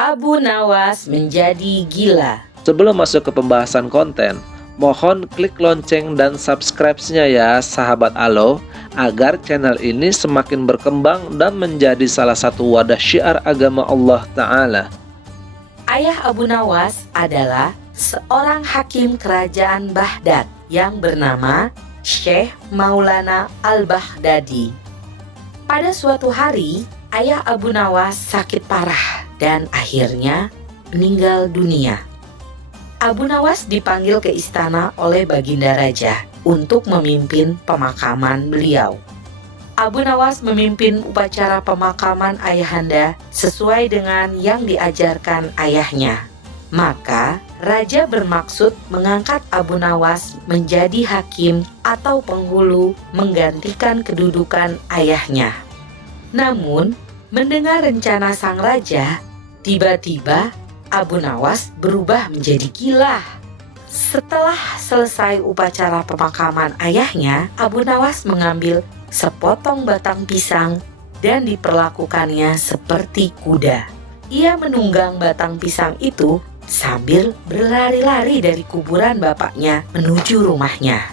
Abu Nawas menjadi gila. Sebelum masuk ke pembahasan konten, mohon klik lonceng dan subscribe-nya ya sahabat Alo, agar channel ini semakin berkembang dan menjadi salah satu wadah syiar agama Allah Ta'ala. Ayah Abu Nawas adalah seorang hakim kerajaan Baghdad yang bernama Syekh Maulana Al-Baghdadi. Pada suatu hari, ayah Abu Nawas sakit parah dan akhirnya meninggal dunia. Abu Nawas dipanggil ke istana oleh Baginda Raja untuk memimpin pemakaman beliau. Abu Nawas memimpin upacara pemakaman ayahanda sesuai dengan yang diajarkan ayahnya. Maka, Raja bermaksud mengangkat Abu Nawas menjadi hakim atau penghulu menggantikan kedudukan ayahnya. Namun, mendengar rencana sang raja, tiba-tiba Abu Nawas berubah menjadi gila. Setelah selesai upacara pemakaman ayahnya, Abu Nawas mengambil sepotong batang pisang dan diperlakukannya seperti kuda. Ia menunggang batang pisang itu sambil berlari-lari dari kuburan bapaknya menuju rumahnya.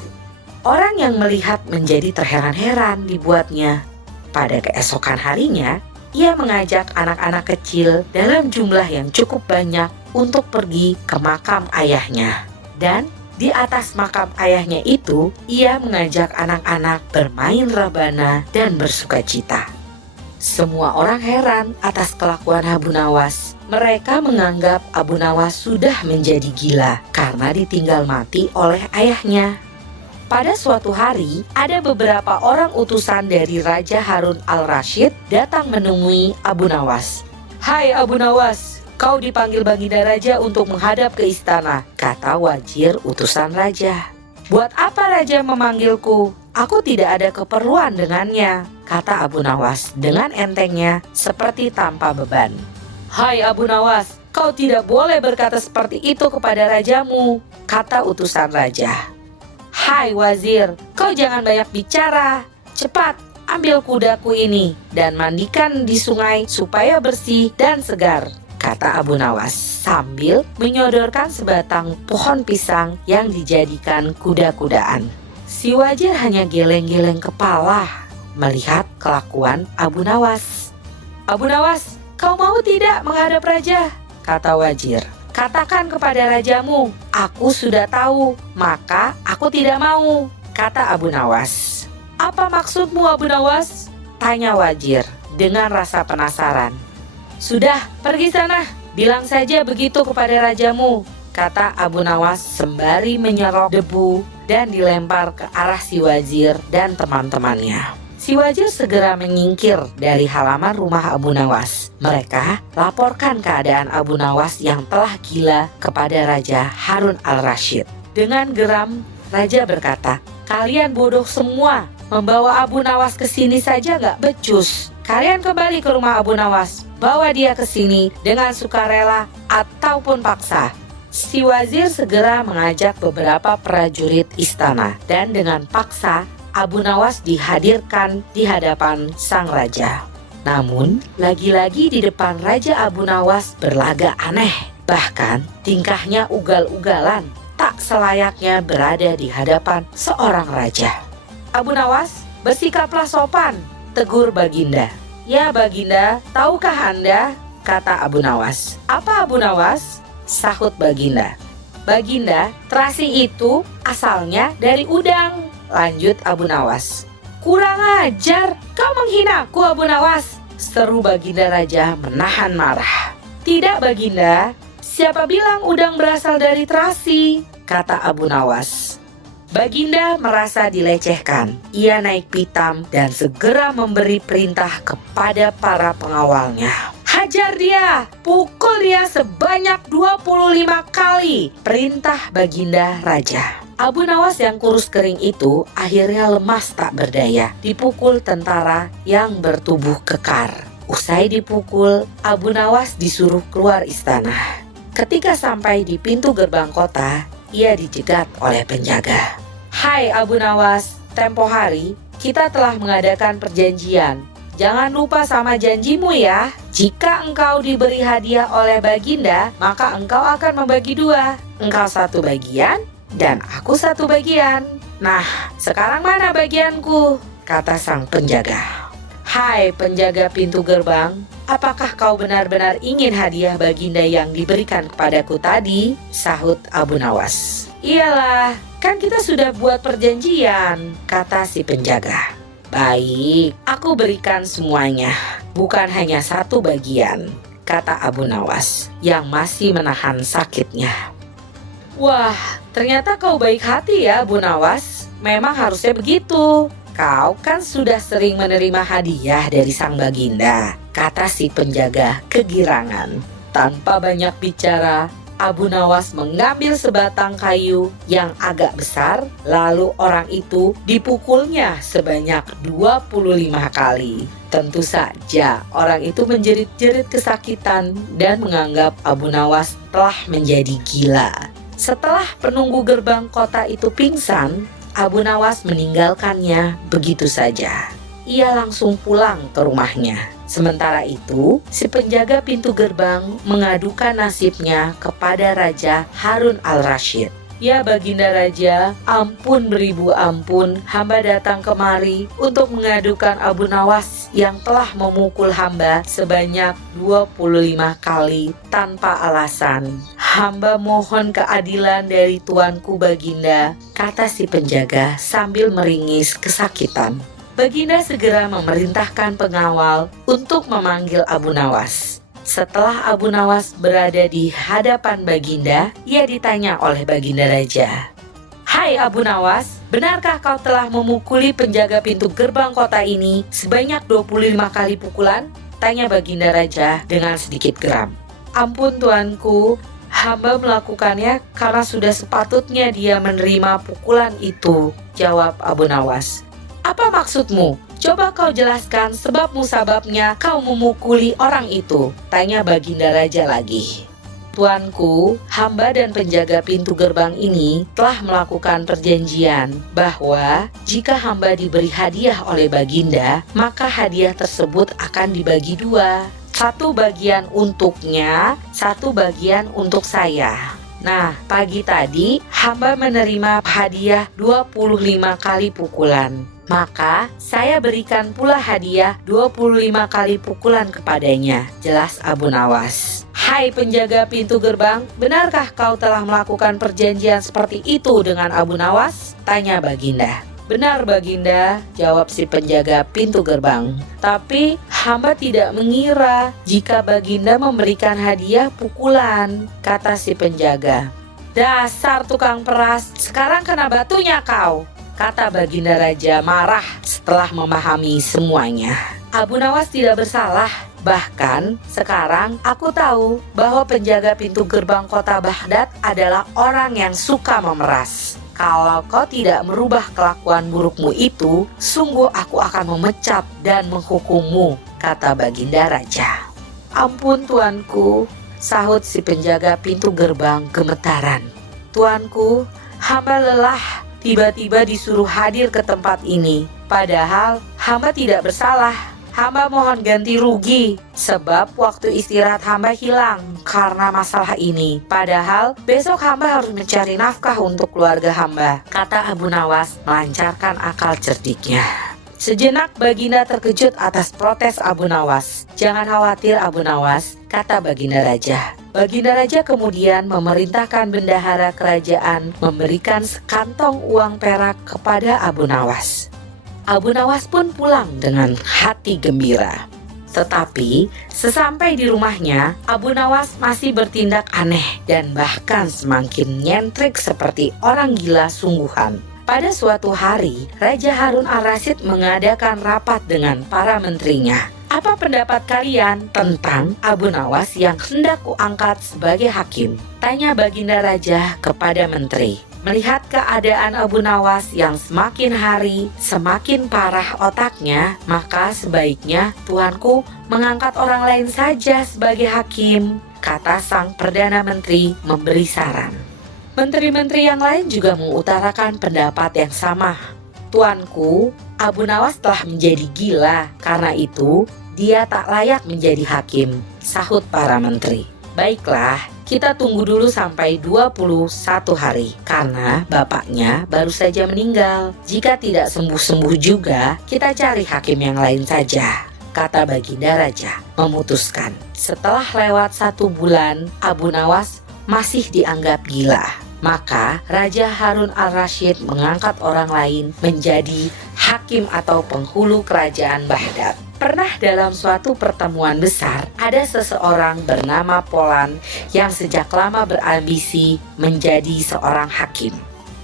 Orang yang melihat menjadi terheran-heran dibuatnya. Pada keesokan harinya, ia mengajak anak-anak kecil dalam jumlah yang cukup banyak untuk pergi ke makam ayahnya. Dan di atas makam ayahnya itu, ia mengajak anak-anak bermain rebana dan bersukacita. Semua orang heran atas kelakuan Abu Nawas. Mereka menganggap Abu Nawas sudah menjadi gila karena ditinggal mati oleh ayahnya. Pada suatu hari, ada beberapa orang utusan dari Raja Harun al-Rashid datang menemui Abu Nawas. "Hai Abu Nawas, kau dipanggil Baginda Raja untuk menghadap ke istana," kata wazir utusan raja. "Buat apa raja memanggilku? Aku tidak ada keperluan dengannya," kata Abu Nawas dengan entengnya seperti tanpa beban. "Hai Abu Nawas, kau tidak boleh berkata seperti itu kepada rajamu," kata utusan raja. "Hai wazir, kau jangan banyak bicara. Cepat, ambil kudaku ini dan mandikan di sungai supaya bersih dan segar," kata Abu Nawas sambil menyodorkan sebatang pohon pisang yang dijadikan kuda-kudaan. Si wazir hanya geleng-geleng kepala melihat kelakuan Abu Nawas. "Abu Nawas, kau mau tidak menghadap raja?" kata wazir. "Katakan kepada rajamu, aku sudah tahu, maka aku tidak mau," kata Abu Nawas. "Apa maksudmu Abu Nawas?" tanya wazir dengan rasa penasaran. "Sudah, pergi sana, bilang saja begitu kepada rajamu," kata Abu Nawas sembari menyerok debu dan dilempar ke arah si wazir dan teman-temannya. Si wazir segera menyingkir dari halaman rumah Abu Nawas. Mereka laporkan keadaan Abu Nawas yang telah gila kepada Raja Harun al-Rashid. Dengan geram, raja berkata, "Kalian bodoh semua, membawa Abu Nawas ke sini saja gak becus. Kalian kembali ke rumah Abu Nawas, bawa dia ke sini dengan sukarela ataupun paksa." Si wazir segera mengajak beberapa prajurit istana dan dengan paksa Abu Nawas dihadirkan di hadapan sang raja. Namun, lagi-lagi di depan Raja Abu Nawas berlagak aneh. Bahkan, tingkahnya ugal-ugalan, tak selayaknya berada di hadapan seorang raja. "Abu Nawas, bersikaplah sopan," tegur Baginda. "Ya Baginda, tahukah Anda?" kata Abu Nawas. "Apa Abu Nawas?" sahut Baginda. "Baginda, terasi itu asalnya dari udang," lanjut Abu Nawas. "Kurang ajar, kau menghinaku Abu Nawas," seru Baginda Raja menahan marah. "Tidak Baginda, siapa bilang udang berasal dari terasi?" kata Abu Nawas. Baginda merasa dilecehkan. Ia naik pitam dan segera memberi perintah kepada para pengawalnya. "Hajar dia, pukul dia sebanyak 25 kali," perintah Baginda Raja. Abu Nawas yang kurus kering itu akhirnya lemas tak berdaya, dipukul tentara yang bertubuh kekar. Usai dipukul, Abu Nawas disuruh keluar istana. Ketika sampai di pintu gerbang kota, ia dicegat oleh penjaga. "Hai Abu Nawas, tempo hari kita telah mengadakan perjanjian. jangan lupa sama janjimu ya. Jika engkau diberi hadiah oleh Baginda, maka engkau akan membagi dua. Engkau satu bagian dan aku satu bagian. Nah, sekarang mana bagianku? Kata sang penjaga. Hai penjaga pintu gerbang, apakah kau benar-benar ingin hadiah Baginda yang diberikan kepadaku tadi? Sahut Abu Nawas. Iyalah, kan kita sudah buat perjanjian, kata si penjaga. Baik, aku berikan semuanya, bukan hanya satu bagian, kata Abu Nawas yang masih menahan sakitnya. Wah, ternyata kau baik hati ya, Abu Nawas. Memang harusnya begitu. Kau kan sudah sering menerima hadiah dari sang Baginda, kata si penjaga kegirangan. Tanpa banyak bicara, Abu Nawas mengambil sebatang kayu yang agak besar, lalu orang itu dipukulnya sebanyak 25 kali. Tentu saja orang itu menjerit-jerit kesakitan dan menganggap Abu Nawas telah menjadi gila. Setelah penunggu gerbang kota itu pingsan, Abu Nawas meninggalkannya begitu saja. Ia langsung pulang ke rumahnya. Sementara itu, si penjaga pintu gerbang mengadukan nasibnya kepada Raja Harun al-Rasyid. Ya Baginda Raja, ampun beribu ampun, hamba datang kemari untuk mengadukan Abu Nawas yang telah memukul hamba sebanyak 25 kali tanpa alasan. Hamba mohon keadilan dari tuanku Baginda, kata si penjaga sambil meringis kesakitan. Baginda segera memerintahkan pengawal untuk memanggil Abu Nawas. Setelah Abu Nawas berada di hadapan Baginda, ia ditanya oleh Baginda Raja. Hai Abu Nawas, benarkah kau telah memukuli penjaga pintu gerbang kota ini sebanyak 25 kali pukulan? Tanya Baginda Raja dengan sedikit geram. Ampun tuanku, hamba melakukannya karena sudah sepatutnya dia menerima pukulan itu, jawab Abu Nawas. Apa maksudmu? Coba kau jelaskan sebab musababnya kau memukuli orang itu, tanya Baginda Raja lagi. Tuanku, hamba dan penjaga pintu gerbang ini telah melakukan perjanjian bahwa jika hamba diberi hadiah oleh Baginda, maka hadiah tersebut akan dibagi dua. Satu bagian untuknya, satu bagian untuk saya. Nah, pagi tadi hamba menerima hadiah 25 kali pukulan. Maka saya berikan pula hadiah 25 kali pukulan kepadanya, jelas Abu Nawas. Hai penjaga pintu gerbang, benarkah kau telah melakukan perjanjian seperti itu dengan Abu Nawas? Tanya Baginda. Benar Baginda, jawab si penjaga pintu gerbang. Tapi hamba tidak mengira jika Baginda memberikan hadiah pukulan, kata si penjaga. Dasar tukang peras, sekarang kena batunya kau, kata Baginda Raja marah setelah memahami semuanya. Abu Nawas tidak bersalah. Bahkan sekarang aku tahu bahwa penjaga pintu gerbang kota Baghdad adalah orang yang suka memeras. Kalau kau tidak merubah kelakuan burukmu itu, sungguh aku akan memecat dan menghukummu, kata Baginda Raja. Ampun tuanku, sahut si penjaga pintu gerbang gemetaran. Tuanku, hamba lelah tiba-tiba disuruh hadir ke tempat ini. Padahal hamba tidak bersalah. Hamba mohon ganti rugi sebab waktu istirahat hamba hilang karena masalah ini. Padahal besok hamba harus mencari nafkah untuk keluarga hamba, kata Abu Nawas melancarkan akal cerdiknya. Sejenak Baginda terkejut atas protes Abu Nawas. Jangan khawatir Abu Nawas, kata Baginda Raja. Baginda Raja kemudian memerintahkan bendahara kerajaan memberikan sekantong uang perak kepada Abu Nawas. Abu Nawas pun pulang dengan hati gembira. Tetapi sesampai di rumahnya, Abu Nawas masih bertindak aneh dan bahkan semakin nyentrik seperti orang gila sungguhan. Pada suatu hari, Raja Harun al-Rasyid mengadakan rapat dengan para menterinya. Apa pendapat kalian tentang Abu Nawas yang hendak kuangkat sebagai hakim? Tanya Baginda Raja kepada menteri. Melihat keadaan Abu Nawas yang semakin hari semakin parah otaknya, maka sebaiknya tuanku mengangkat orang lain saja sebagai hakim, kata sang Perdana Menteri memberi saran. Menteri-menteri yang lain juga mengutarakan pendapat yang sama. Tuanku, Abu Nawas telah menjadi gila, karena itu dia tak layak menjadi hakim, sahut para menteri. Baiklah, kita tunggu dulu sampai 21 hari, karena bapaknya baru saja meninggal. Jika tidak sembuh-sembuh juga, kita cari hakim yang lain saja, kata Baginda Raja, memutuskan. Setelah lewat 1 bulan, Abu Nawas masih dianggap gila. Maka Raja Harun al-Rasyid mengangkat orang lain menjadi hakim atau penghulu kerajaan Baghdad. Pernah dalam suatu pertemuan besar, ada seseorang bernama Polan yang sejak lama berambisi menjadi seorang hakim.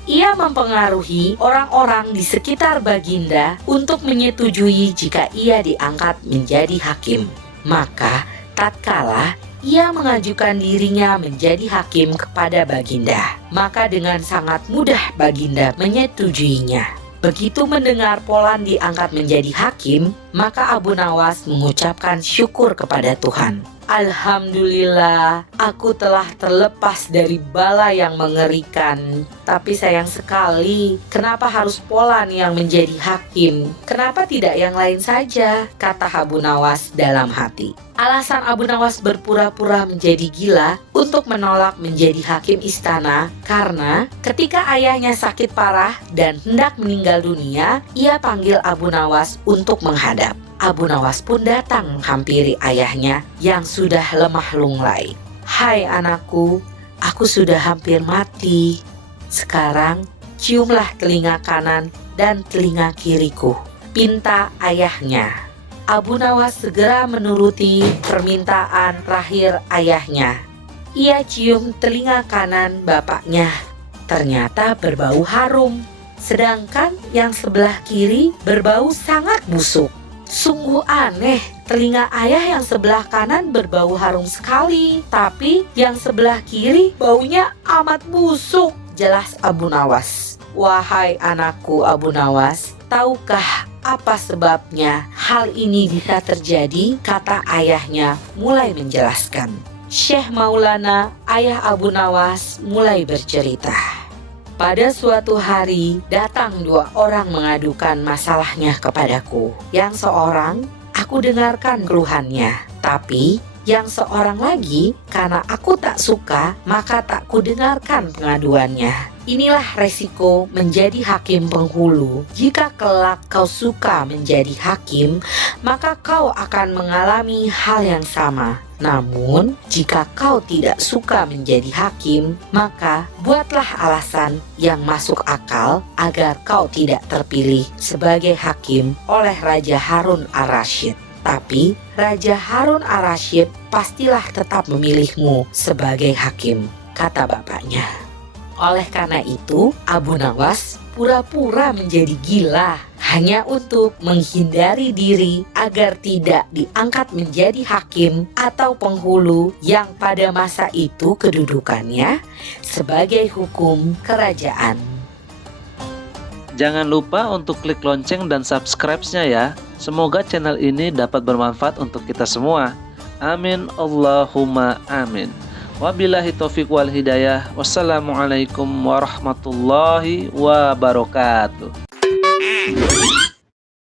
Ia mempengaruhi orang-orang di sekitar Baginda untuk menyetujui jika ia diangkat menjadi hakim. Maka tatkala ia mengajukan dirinya menjadi hakim kepada Baginda, maka dengan sangat mudah Baginda menyetujuinya. Begitu mendengar Polan diangkat menjadi hakim, maka Abu Nawas mengucapkan syukur kepada Tuhan. Alhamdulillah, aku telah terlepas dari bala yang mengerikan. Tapi sayang sekali, kenapa harus Polan yang menjadi hakim? Kenapa tidak yang lain saja? Kata Abu Nawas dalam hati. Alasan Abu Nawas berpura-pura menjadi gila untuk menolak menjadi hakim istana karena ketika ayahnya sakit parah dan hendak meninggal dunia, ia panggil Abu Nawas untuk menghadap. Abu Nawas pun datang menghampiri ayahnya yang sudah lemah lunglai. Hai anakku, aku sudah hampir mati. Sekarang ciumlah telinga kanan dan telinga kiriku, pinta ayahnya. Abu Nawas segera menuruti permintaan terakhir ayahnya. Ia cium telinga kanan bapaknya. Ternyata berbau harum, sedangkan yang sebelah kiri berbau sangat busuk. Sungguh aneh, telinga ayah yang sebelah kanan berbau harum sekali, tapi yang sebelah kiri baunya amat busuk, jelas Abu Nawas. Wahai anakku Abu Nawas, tahukah apa sebabnya hal ini bisa terjadi? Kata ayahnya mulai menjelaskan. Syekh Maulana, ayah Abu Nawas, mulai bercerita. Pada suatu hari, datang 2 orang mengadukan masalahnya kepadaku. Yang seorang, aku dengarkan keluhannya. Tapi, yang seorang lagi, karena aku tak suka, maka tak kudengarkan pengaduannya. Inilah resiko menjadi hakim penghulu. Jika kelak kau suka menjadi hakim, maka kau akan mengalami hal yang sama. Namun, jika kau tidak suka menjadi hakim, maka buatlah alasan yang masuk akal agar kau tidak terpilih sebagai hakim oleh Raja Harun al-Rasyid. Tapi, Raja Harun al-Rasyid pastilah tetap memilihmu sebagai hakim, kata bapaknya. Oleh karena itu, Abu Nawas pura-pura menjadi gila hanya untuk menghindari diri agar tidak diangkat menjadi hakim atau penghulu yang pada masa itu kedudukannya sebagai hukum kerajaan. Jangan lupa untuk klik lonceng dan subscribe-nya ya. Semoga channel ini dapat bermanfaat untuk kita semua. Amin Allahumma amin. Wabillahi taufiq wal hidayah. Wassalamualaikum warahmatullahi wabarakatuh.